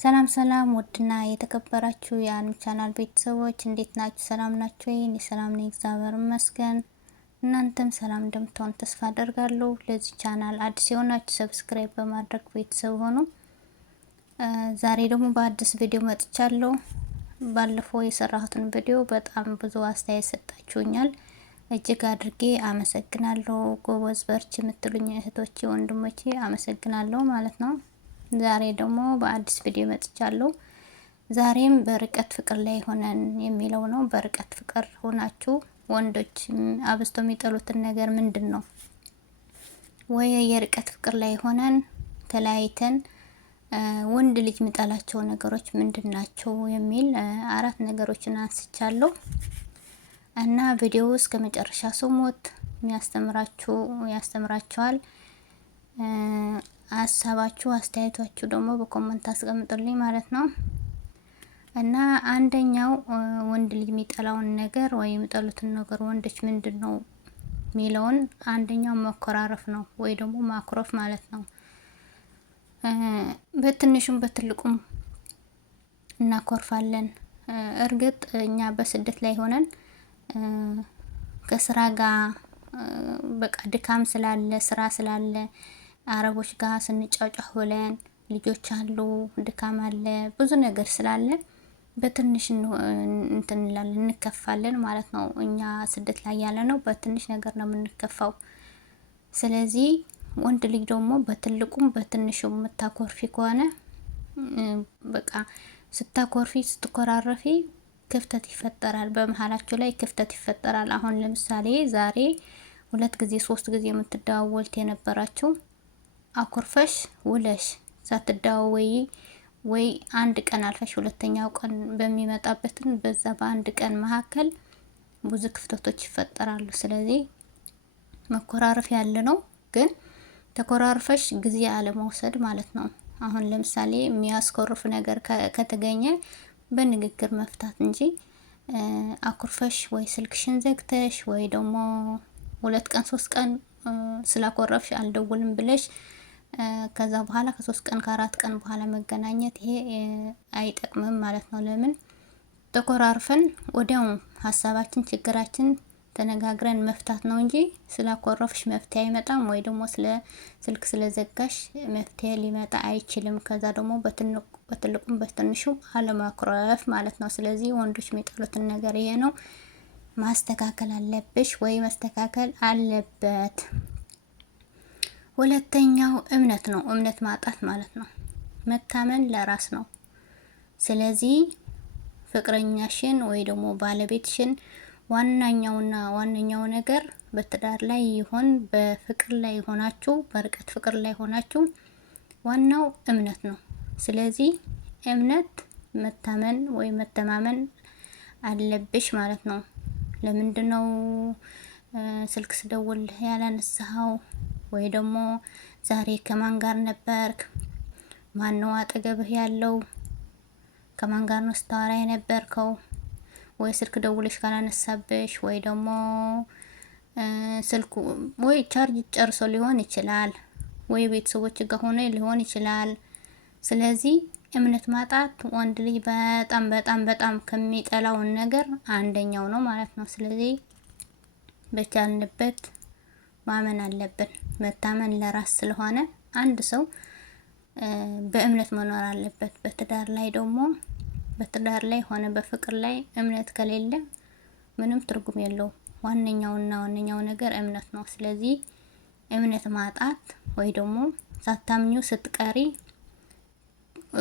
ሰላም ሰላም ውድና የተከበራችሁ የአልሚ ቻናል ቤተሰቦች እንዴት ናችሁ? ሰላም ናችሁ? እኔ ሰላም ነኝ፣ እግዚአብሔር ይመስገን። እናንተም ሰላም እንደምትሆኑ ተስፋ አደርጋለሁ። ለዚህ ቻናል አዲስ የሆናችሁ ሰብስክራይብ በማድረግ ቤተሰብ ሆኑ። ዛሬ ደግሞ በአዲስ ቪዲዮ መጥቻለሁ። ባለፈው የሰራሁትን ቪዲዮ በጣም ብዙ አስተያየት ሰጣችሁኛል። እጅግ አድርጌ አመሰግናለሁ። ጎበዝ በርቺ የምትሉኝ እህቶቼ ወንድሞቼ አመሰግናለሁ ማለት ነው። ዛሬ ደግሞ በአዲስ ቪዲዮ መጥቻለሁ። ዛሬም በርቀት ፍቅር ላይ ሆነን የሚለው ነው። በርቀት ፍቅር ሆናችሁ ወንዶች አብስቶ የሚጠሉትን ነገር ምንድን ነው? ወይ የርቀት ፍቅር ላይ ሆነን ተለያይተን ወንድ ልጅ የሚጠላቸው ነገሮች ምንድን ናቸው የሚል 4 ነገሮችን አንስቻለሁ እና ቪዲዮ እስከ መጨረሻ ስሙት። ያስተምራችኋል። ሀሳባችሁ አስተያየታችሁ ደግሞ በኮሜንት አስቀምጡልኝ ማለት ነው። እና አንደኛው ወንድ ልጅ የሚጠላውን ነገር ወይ የሚጠሉትን ነገር ወንዶች ምንድነው የሚለውን አንደኛው መኮራረፍ ነው ወይ ደግሞ ማኩረፍ ማለት ነው። በትንሹም በትልቁም እናኮርፋለን። እርግጥ እኛ በስደት ላይ ሆነን ከስራ ጋር በቃ ድካም ስላለ ስራ ስላለ አረቦች ጋር ስንጫጫህ ብለን ልጆች አሉ ድካም አለ ብዙ ነገር ስላለ በትንሽ እንትን እንላለን እንከፋለን ማለት ነው። እኛ ስደት ላይ ያለ ነው በትንሽ ነገር ነው የምንከፋው። ስለዚህ ወንድ ልጅ ደግሞ በትልቁም በትንሹም የምታኮርፊ ከሆነ በቃ ስታኮርፊ ስትኮራረፊ ክፍተት ይፈጠራል፣ በመሃላችሁ ላይ ክፍተት ይፈጠራል። አሁን ለምሳሌ ዛሬ 2 ጊዜ 3 ጊዜ የምትደዋወሉት የነበራችሁ አኮርፈሽ ውለሽ ሳትደዋወይ ወይ አንድ ቀን አልፈሽ ሁለተኛው ቀን በሚመጣበትን በዛ በአንድ ቀን መካከል ብዙ ክፍተቶች ይፈጠራሉ። ስለዚህ መኮራረፍ ያለ ነው፣ ግን ተኮራርፈሽ ጊዜ አለመውሰድ ማለት ነው። አሁን ለምሳሌ የሚያስኮርፍ ነገር ከተገኘ በንግግር መፍታት እንጂ አኩርፈሽ ወይ ስልክሽን ዘግተሽ ወይ ደግሞ 2 ቀን 3 ቀን ስላኮረፍሽ አልደውልም ብለሽ ከዛ በኋላ ከ3 ቀን ከ4 ቀን በኋላ መገናኘት ይሄ አይጠቅምም ማለት ነው። ለምን ተኮራርፈን ወዲያው ሀሳባችን ችግራችን ተነጋግረን መፍታት ነው እንጂ ስላኮረፍሽ መፍትሄ አይመጣም፣ ወይ ደግሞ ስልክ ስለዘጋሽ መፍትሄ ሊመጣ አይችልም። ከዛ ደግሞ በትልቁም በትንሹም አለማኩረፍ ማለት ነው። ስለዚህ ወንዶች የሚጠሉትን ነገር ይሄ ነው። ማስተካከል አለብሽ ወይ መስተካከል አለበት። ሁለተኛው እምነት ነው። እምነት ማጣት ማለት ነው። መታመን ለራስ ነው። ስለዚህ ፍቅረኛሽን ወይ ደግሞ ባለቤትሽን ዋነኛው ነገር በትዳር ላይ ይሆን በፍቅር ላይ ሆናችሁ በርቀት ፍቅር ላይ ሆናችሁ ዋናው እምነት ነው። ስለዚህ እምነት መታመን ወይ መተማመን አለብሽ ማለት ነው። ለምንድነው ስልክ ስደውልህ ያላነሳኸው? ወይ ደግሞ ዛሬ ከማን ጋር ነበርክ? ማን ነው አጠገብህ ያለው? ከማን ጋር ነው ስታወራ የነበርከው? ወይ ስልክ ደውለሽ ካላነሳብሽ ወይ ደግሞ ስልኩ ወይ ቻርጅ ጨርሶ ሊሆን ይችላል፣ ወይ ቤተሰቦች ጋር ሆነ ሊሆን ይችላል። ስለዚህ እምነት ማጣት ወንድ ልጅ በጣም በጣም በጣም ከሚጠላው ነገር አንደኛው ነው ማለት ነው። ስለዚህ በቻልንበት ማመን አለብን። መታመን ለራስ ስለሆነ አንድ ሰው በእምነት መኖር አለበት። በትዳር ላይ ደግሞ በትዳር ላይ ሆነ በፍቅር ላይ እምነት ከሌለ ምንም ትርጉም የለውም። ዋነኛው ነገር እምነት ነው። ስለዚህ እምነት ማጣት ወይ ደግሞ ሳታምኙ ስትቀሪ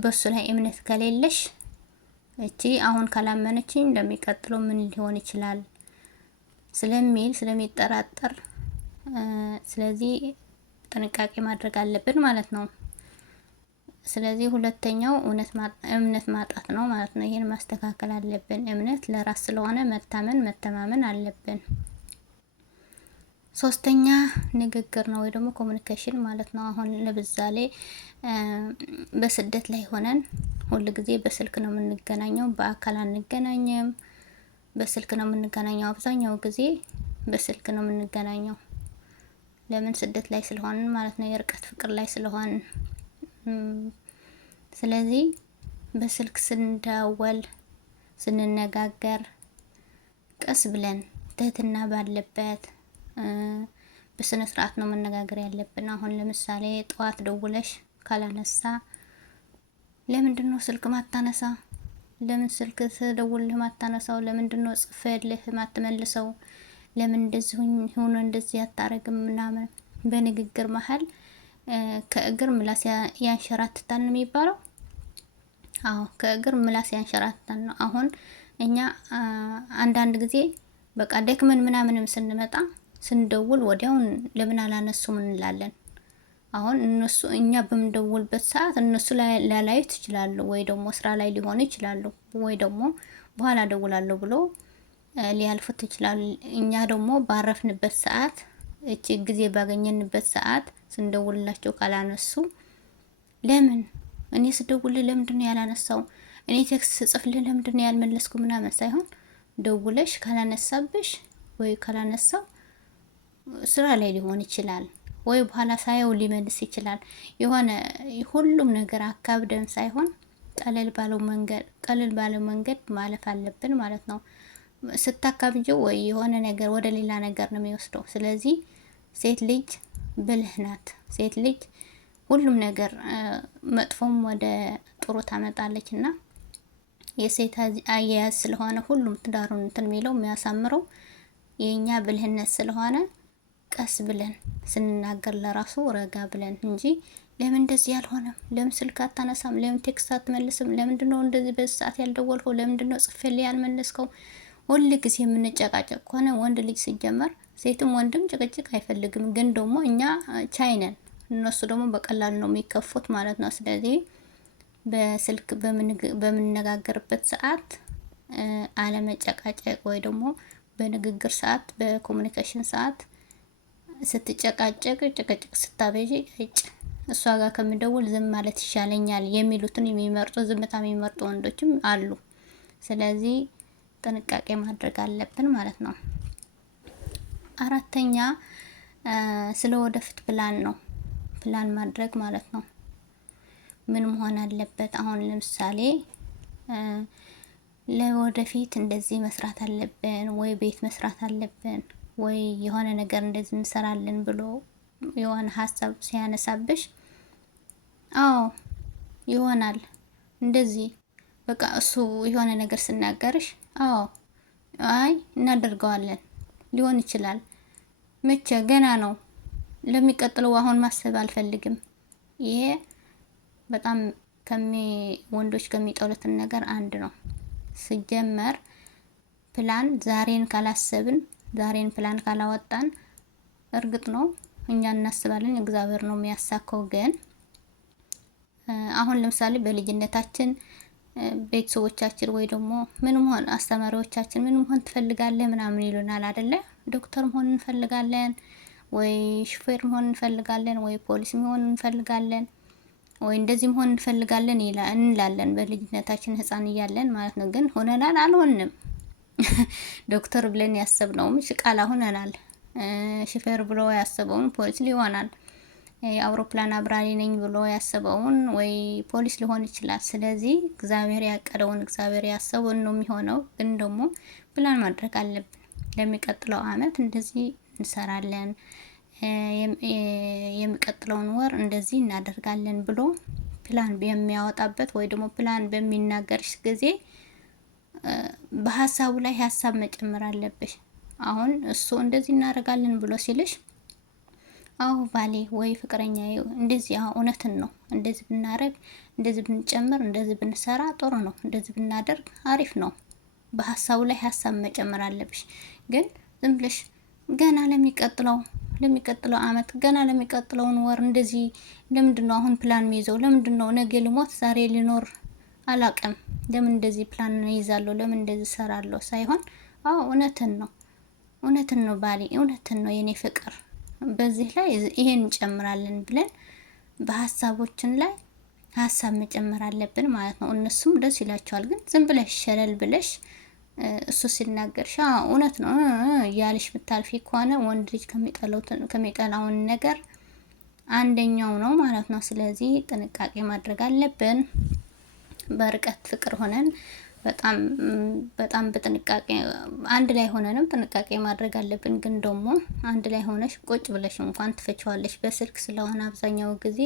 በሱ ላይ እምነት ከሌለሽ እቺ አሁን ካላመነችኝ እንደሚቀጥለው ምን ሊሆን ይችላል ስለሚጠራጠር ስለዚህ ጥንቃቄ ማድረግ አለብን ማለት ነው። ስለዚህ ሁለተኛው እምነት ማጣት ነው ማለት ነው። ይሄን ማስተካከል አለብን። እምነት ለራስ ስለሆነ መተማመን አለብን። ሶስተኛ ንግግር ነው ወይ ደግሞ ኮሙኒኬሽን ማለት ነው። አሁን ለምሳሌ በስደት ላይ ሆነን ሁሉ ጊዜ በስልክ ነው የምንገናኘው፣ በአካል አንገናኝም። በስልክ ነው የምንገናኘው፣ አብዛኛው ጊዜ በስልክ ነው የምንገናኘው። ለምን ስደት ላይ ስለሆንን ማለት ነው፣ የርቀት ፍቅር ላይ ስለሆንን። ስለዚህ በስልክ ስንደዋወል ስንነጋገር ቀስ ብለን ትህትና ባለበት በስነ ስርዓት ነው መነጋገር ያለብን። አሁን ለምሳሌ ጠዋት ደውለሽ ካላነሳ ለምንድነው ስልክ ማታነሳ? ለምን ስልክ ስደውልህ ማታነሳው? ለምንድነው ጽፈልህ ማትመልሰው? ለምን እንደዚህ ሆኖ እንደዚህ አታረግም? ምናምን በንግግር መሀል ከእግር ምላስ ያንሸራትታል ነው የሚባለው። አዎ ከእግር ምላስ ያንሸራትታል ነው። አሁን እኛ አንዳንድ ጊዜ በቃ ደክመን ምናምንም ስንመጣ ስንደውል ወዲያውን ለምን አላነሱም እንላለን። አሁን እነሱ እኛ በምንደውልበት ሰዓት እነሱ ላላዩት ይችላሉ፣ ወይ ደግሞ ስራ ላይ ሊሆኑ ይችላሉ፣ ወይ ደግሞ በኋላ ደውላለሁ ብሎ ሊያልፉት ይችላሉ። እኛ ደግሞ ባረፍንበት ሰዓት እቺ ጊዜ ባገኘንበት ሰዓት ስንደውልላቸው ካላነሱ ለምን እኔ ስደውልህ ለምንድነው ያላነሳው? እኔ ቴክስት ስጽፍልህ ለምንድነው ያልመለስኩ? ምናምን ሳይሆን ደውለሽ ካላነሳብሽ ወይ ካላነሳው ስራ ላይ ሊሆን ይችላል፣ ወይ በኋላ ሳየው ሊመልስ ይችላል። የሆነ ሁሉም ነገር አካብደን ሳይሆን ቀለል ባለው መንገድ ማለፍ አለብን ማለት ነው። ስታካብጀው ወይ የሆነ ነገር ወደ ሌላ ነገር ነው የሚወስደው። ስለዚህ ሴት ልጅ ብልህ ናት። ሴት ልጅ ሁሉም ነገር መጥፎም ወደ ጥሩ ታመጣለች እና የሴት አያያዝ ስለሆነ ሁሉም ትዳሩን እንትን የሚለው የሚያሳምረው የኛ ብልህነት ስለሆነ ቀስ ብለን ስንናገር ለራሱ ረጋ ብለን እንጂ ለምን እንደዚህ ያልሆነም፣ ለምን ስልክ አታነሳም፣ ለምን ቴክስት አትመልስም፣ ለምንድነው እንደዚህ በዚህ ሰዓት ያልደወልከው፣ ለምንድነው ጽፌልህ ያልመለስከው? ሁል ጊዜ የምንጨቃጨቅ ከሆነ ወንድ ልጅ ሲጀመር ሴትም ወንድም ጭቅጭቅ አይፈልግም። ግን ደግሞ እኛ ቻይነን፣ እነሱ ደግሞ በቀላሉ ነው የሚከፉት ማለት ነው። ስለዚህ በስልክ በምንነጋገርበት ሰዓት አለመጨቃጨቅ ወይ ደግሞ በንግግር ሰዓት በኮሙኒኬሽን ሰዓት ስትጨቃጨቅ ጭቅጭቅ ስታበዢ እሷ ጋር ከሚደውል ዝም ማለት ይሻለኛል የሚሉትን የሚመርጡ ዝምታ የሚመርጡ ወንዶችም አሉ። ስለዚህ ጥንቃቄ ማድረግ አለብን ማለት ነው። አራተኛ ስለ ወደፊት ፕላን ነው። ፕላን ማድረግ ማለት ነው። ምን መሆን አለበት? አሁን ለምሳሌ ለወደፊት እንደዚህ መስራት አለብን፣ ወይ ቤት መስራት አለብን፣ ወይ የሆነ ነገር እንደዚህ እንሰራለን ብሎ የሆነ ሀሳብ ሲያነሳብሽ አዎ ይሆናል እንደዚህ በቃ እሱ የሆነ ነገር ስናገርሽ አዎ አይ እናደርገዋለን ሊሆን ይችላል። መቼ ገና ነው፣ ለሚቀጥለው አሁን ማሰብ አልፈልግም። ይሄ በጣም ወንዶች ከሚጠሉትን ነገር አንድ ነው። ሲጀመር ፕላን ዛሬን ካላሰብን፣ ዛሬን ፕላን ካላወጣን እርግጥ ነው እኛ እናስባለን፣ እግዚአብሔር ነው የሚያሳካው። ግን አሁን ለምሳሌ በልጅነታችን ቤተሰቦቻችን ወይ ደግሞ ምንም ሆነ አስተማሪዎቻችን ምንም ሆነ ትፈልጋለህ ምናምን ይሉናል አይደለ? ዶክተር መሆን እንፈልጋለን፣ ወይ ሹፌር መሆን እንፈልጋለን፣ ወይ ፖሊስ መሆን እንፈልጋለን፣ ወይ እንደዚህ መሆን እንፈልጋለን እንላለን በልጅነታችን ህፃን እያለን ማለት ነው። ግን ሆነናል አልሆንም። ዶክተር ብለን ያሰብነውም ቃል ሆነናል። ሹፌር ብሎ ያሰበውን ፖሊስ ሊሆናል። የአውሮፕላን አብራሪ ነኝ ብሎ ያሰበውን ወይ ፖሊስ ሊሆን ይችላል። ስለዚህ እግዚአብሔር ያቀደውን እግዚአብሔር ያሰበውን ነው የሚሆነው። ግን ደግሞ ፕላን ማድረግ አለብን። ለሚቀጥለው አመት እንደዚህ እንሰራለን፣ የሚቀጥለውን ወር እንደዚህ እናደርጋለን ብሎ ፕላን በሚያወጣበት ወይ ደግሞ ፕላን በሚናገርሽ ጊዜ በሀሳቡ ላይ ሀሳብ መጨመር አለብሽ። አሁን እሱ እንደዚህ እናደርጋለን ብሎ ሲልሽ አዎ ባሌ ወይ ፍቅረኛ እንደዚህ እውነትን ነው፣ እንደዚህ ብናደርግ፣ እንደዚህ ብንጨምር፣ እንደዚህ ብንሰራ ጥሩ ነው፣ እንደዚህ ብናደርግ አሪፍ ነው። በሀሳቡ ላይ ሀሳብ መጨመር አለብሽ። ግን ዝም ብለሽ ገና ለሚቀጥለው አመት ገና ለሚቀጥለውን ወር እንደዚህ ለምንድነው አሁን ፕላን የሚይዘው? ለምንድነው ነገ ልሞት ዛሬ ሊኖር አላቅም፣ ለምን እንደዚህ ፕላን ይዛለሁ፣ ለምን እንደዚህ ሰራለሁ ሳይሆን አዎ እውነትን ነው ባሌ፣ እውነትን ነው የኔ ፍቅር፣ በዚህ ላይ ይሄን እንጨምራለን ብለን በሀሳቦችን ላይ ሀሳብ መጨመር አለብን ማለት ነው። እነሱም ደስ ይላቸዋል። ግን ዝም ብለሽ ሸለል ብለሽ እሱ ሲናገርሽ እውነት ነው እያልሽ ብታልፊ ከሆነ ወንድ ልጅ ከሚጠላውን ነገር አንደኛው ነው ማለት ነው። ስለዚህ ጥንቃቄ ማድረግ አለብን። በርቀት ፍቅር ሆነን በጣም በጥንቃቄ አንድ ላይ ሆነንም ጥንቃቄ ማድረግ አለብን። ግን ደግሞ አንድ ላይ ሆነሽ ቁጭ ብለሽ እንኳን ትፈችዋለሽ በስልክ ስለሆነ አብዛኛው ጊዜ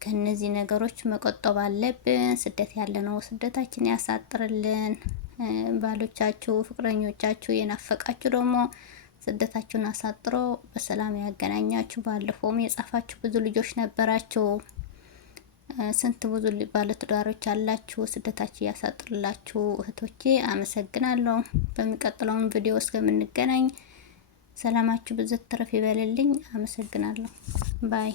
ከነዚህ ነገሮች መቆጠብ አለብን። ስደት ያለ ነው ስደታችን ያሳጥርልን። ባሎቻችሁ ፍቅረኞቻችሁ የናፈቃችሁ ደግሞ ስደታችሁን አሳጥሮ በሰላም ያገናኛችሁ። ባለፈውም የጻፋችሁ ብዙ ልጆች ነበራችሁ። ስንት ብዙ ባለትዳሮች አላችሁ። ስደታችሁ ያሳጥርላችሁ እህቶቼ። አመሰግናለሁ። በሚቀጥለውን ቪዲዮ እስከምንገናኝ ሰላማችሁ ብዝት ትረፍ ይበልልኝ። አመሰግናለሁ። ባይ